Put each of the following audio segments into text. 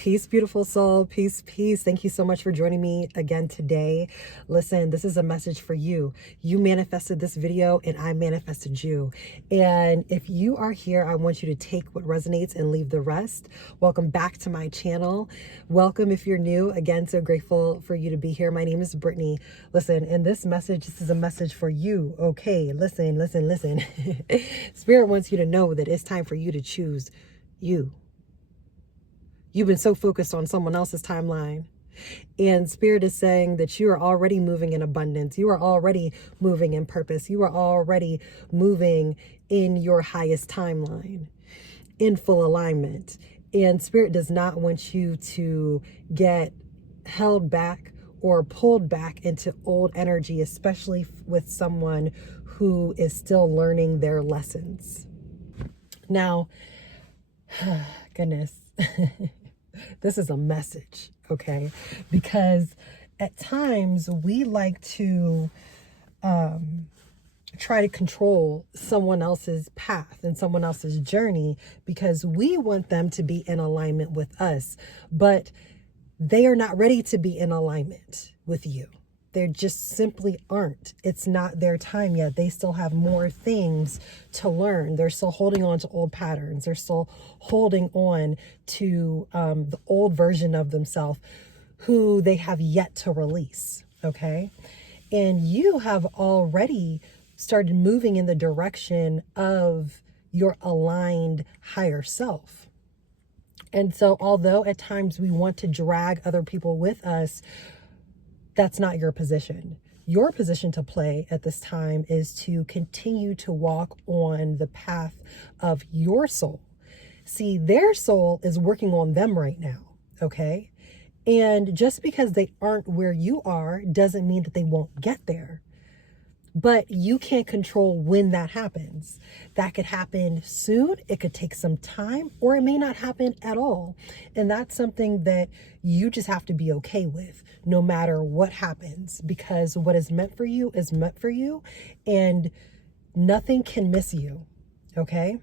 Peace, beautiful soul. Peace, peace. Thank you so much for joining me again today. Listen, this is a message for you. You manifested this video and I manifested you. And if you are here, I want you to take what resonates and leave the rest. Welcome back to my channel. Welcome if you're new. Again, so grateful for you to be here. My name is Brittany. Listen, and this is a message for you. Okay, listen. Spirit wants you to know that it's time for you to choose you. You've been so focused on someone else's timeline. And Spirit is saying that you are already moving in abundance. You are already moving in purpose. You are already moving in your highest timeline, in full alignment. And Spirit does not want you to get held back or pulled back into old energy, especially with someone who is still learning their lessons. Now, goodness. This is a message, okay? Because at times we like to try to control someone else's path and someone else's journey because we want them to be in alignment with us, but they are not ready to be in alignment with you. They just simply aren't. It's not their time yet. They still have more things to learn. They're still holding on to old patterns. They're still holding on to the old version of themselves who they have yet to release, okay? And you have already started moving in the direction of your aligned higher self. And so although at times we want to drag other people with us, that's not your position. Your position to play at this time is to continue to walk on the path of your soul. See, their soul is working on them right now, okay? And just because they aren't where you are doesn't mean that they won't get there. But you can't control when that happens. That could happen soon, it could take some time, or it may not happen at all. And that's something that you just have to be okay with, no matter what happens, because what is meant for you is meant for you, and nothing can miss you, okay?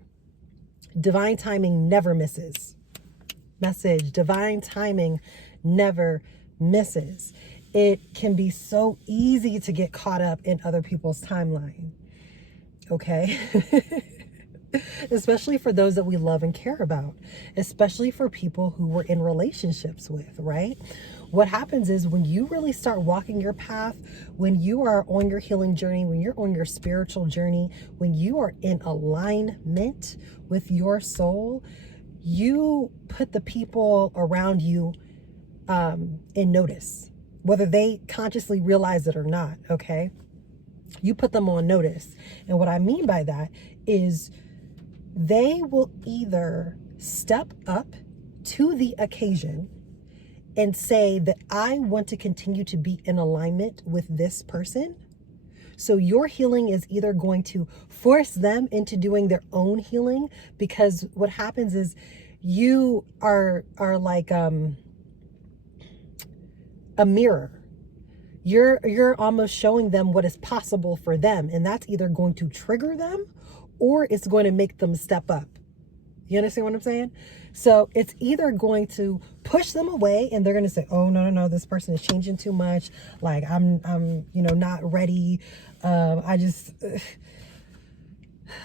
Divine timing never misses. Message, divine timing never misses. It can be so easy to get caught up in other people's timeline, okay? Especially for those that we love and care about, especially for people who we're in relationships with, right? What happens is when you really start walking your path, when you are on your healing journey, when you're on your spiritual journey, when you are in alignment with your soul, you put the people around you in notice, whether they consciously realize it or not, okay? You put them on notice. And what I mean by that is they will either step up to the occasion and say that I want to continue to be in alignment with this person. So your healing is either going to force them into doing their own healing, because what happens is you are like a mirror. You're almost showing them what is possible for them, and that's either going to trigger them or it's going to make them step up. You understand what I'm saying? So it's either going to push them away and they're going to say, oh, no, this person is changing too much. Like I'm not ready. I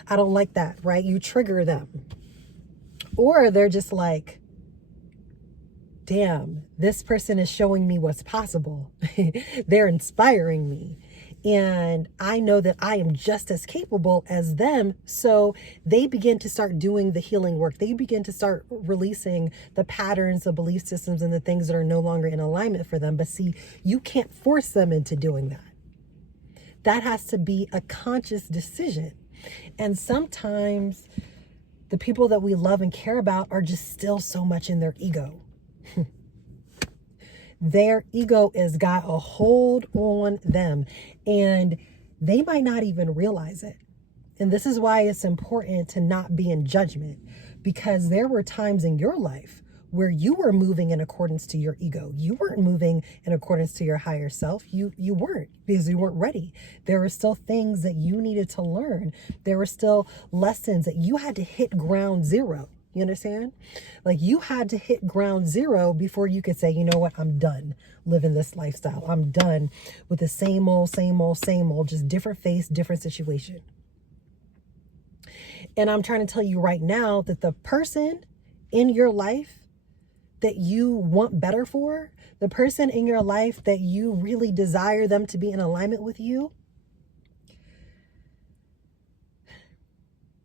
don't like that, right? You trigger them. Or they're just like, damn, this person is showing me what's possible. They're inspiring me. And I know that I am just as capable as them. So they begin to start doing the healing work. They begin to start releasing the patterns, the belief systems, and the things that are no longer in alignment for them. But see, you can't force them into doing that. That has to be a conscious decision. And sometimes the people that we love and care about are just still so much in their ego. Their ego has got a hold on them and they might not even realize it. And this is why it's important to not be in judgment, because there were times in your life where you were moving in accordance to your ego. You weren't moving in accordance to your higher self. You weren't, because you weren't ready. There were still things that you needed to learn. There were still lessons that you had to hit ground zero. You understand? Like, you had to hit ground zero before you could say, you know what, I'm done living this lifestyle. I'm done with the same old, just different face, different situation. And I'm trying to tell you right now that the person in your life that you want better for, the person in your life that you really desire them to be in alignment with you,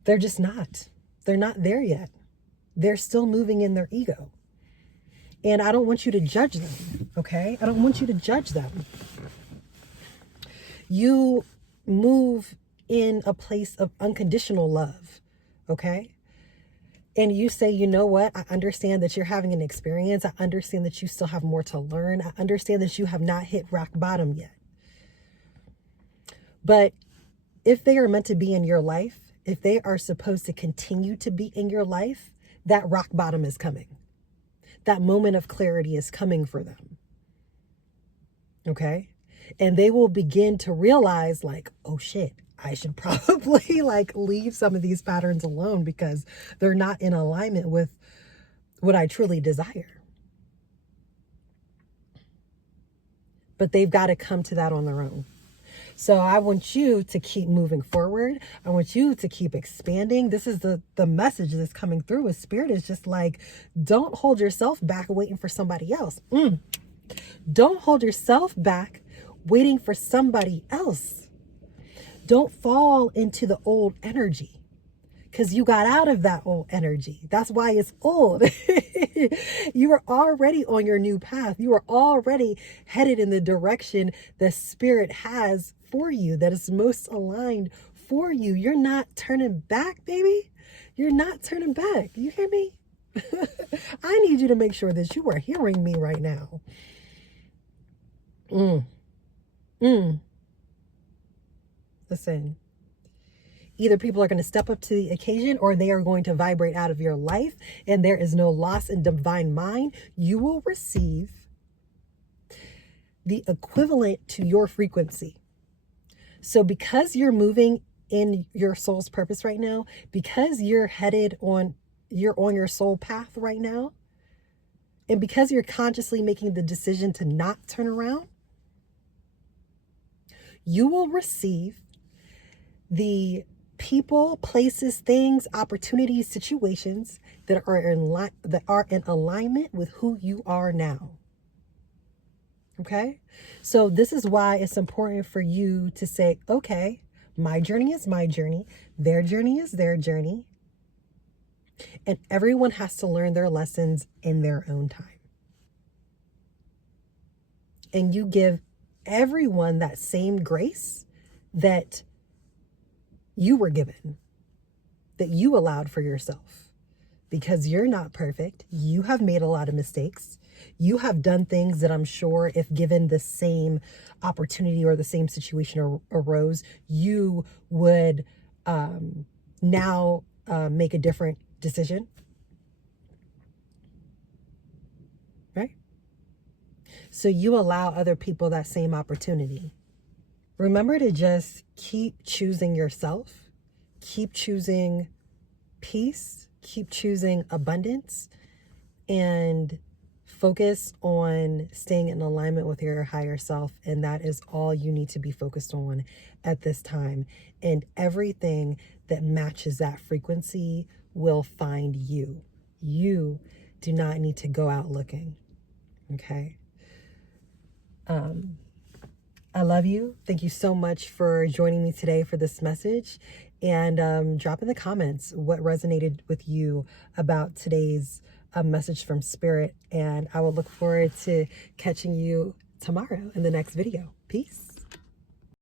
they're just not. They're not there yet. They're still moving in their ego. And I don't want you to judge them, okay? I don't want you to judge them. You move in a place of unconditional love, okay? And you say, you know what? I understand that you're having an experience. I understand that you still have more to learn. I understand that you have not hit rock bottom yet. But if they are meant to be in your life, if they are supposed to continue to be in your life, that rock bottom is coming. That moment of clarity is coming for them. Okay? And they will begin to realize, like, oh shit, I should probably like leave some of these patterns alone because they're not in alignment with what I truly desire. But they've got to come to that on their own. So I want you to keep moving forward. I want you to keep expanding. This is the message that's coming through with Spirit, is just like, don't hold yourself back waiting for somebody else. Don't hold yourself back waiting for somebody else. Don't fall into the old energy, because you got out of that old energy. That's why it's old. You are already on your new path. You are already headed in the direction that Spirit has for you, that is most aligned for you. You're not turning back, baby. You're not turning back. You hear me? I need you to make sure that you are hearing me right now. Listen. Either people are going to step up to the occasion, or they are going to vibrate out of your life, and there is no loss in divine mind. You will receive the equivalent to your frequency. So because you're moving in your soul's purpose right now, because you're on your soul path right now, and because you're consciously making the decision to not turn around, you will receive the people, places, things, opportunities, situations that are in alignment with who you are now. Okay? So this is why it's important for you to say, okay, my journey is my journey, their journey is their journey, and everyone has to learn their lessons in their own time. And you give everyone that same grace that you were given, that you allowed for yourself, because you're not perfect. You have made a lot of mistakes. You have done things that I'm sure, if given the same opportunity or the same situation arose, you would now make a different decision. Right? So you allow other people that same opportunity. Remember to just keep choosing yourself, keep choosing peace, keep choosing abundance, and focus on staying in alignment with your higher self. And that is all you need to be focused on at this time. And everything that matches that frequency will find you. You do not need to go out looking. Okay? I love you. Thank you so much for joining me today for this message. And drop in the comments what resonated with you about today's message from Spirit. And I will look forward to catching you tomorrow in the next video. Peace.